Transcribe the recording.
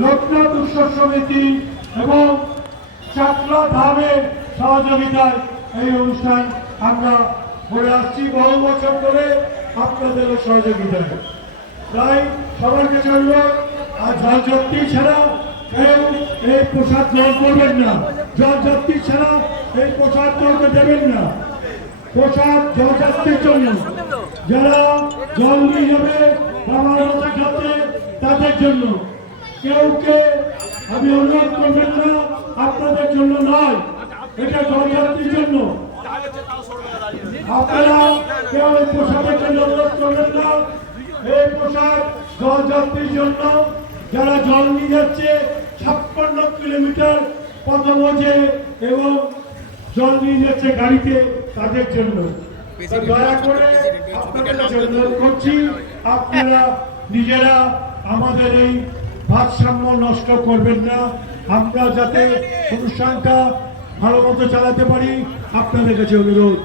লোকনাথ উৎসব সমিতি এবং চাকলা ধামের সহযোগিতায় এই অনুষ্ঠান আমরা করে আসছি। বহু বছর ধরে আপনাদেরও সহযোগিতায় তাই সবার কাছে আর জল জপ্তি ছাড়া এই প্রসাদ গ্রহণ করবেন না। জল জপ্তি ছাড়া এই প্রসাদ কাউকে দেবেন না। প্রসাদ জলযাত্রীর জন্য। যারা জল নিয়ে যাবে, বাবার তাদের জন্য। কেউকে আমি অনুরোধ করবেন না, আপনাদের জন্য নয়। এটা জলযাত্রীর জন্য। আপনারা কেউ এই প্রসাদের জন্য অনুরোধ করবেন না। এই প্রসাদ জলযাত্রীর জন্য। যারা জল নিয়ে যাচ্ছে, ছাপ্পান্ন কিলোমিটার পদমজে এবং জল নিয়ে যাচ্ছে গাড়িতে, তাদের জন্য। দয়া করে আপনাদের অনুরোধ করছি, আপনারা নিজেরা আমাদের এই ভারসাম্য নষ্ট করবেন না। আমরা যাতে অনুষ্ঠানটা ভালো মতো চালাতে পারি আপনাদের কাছে অনুরোধ।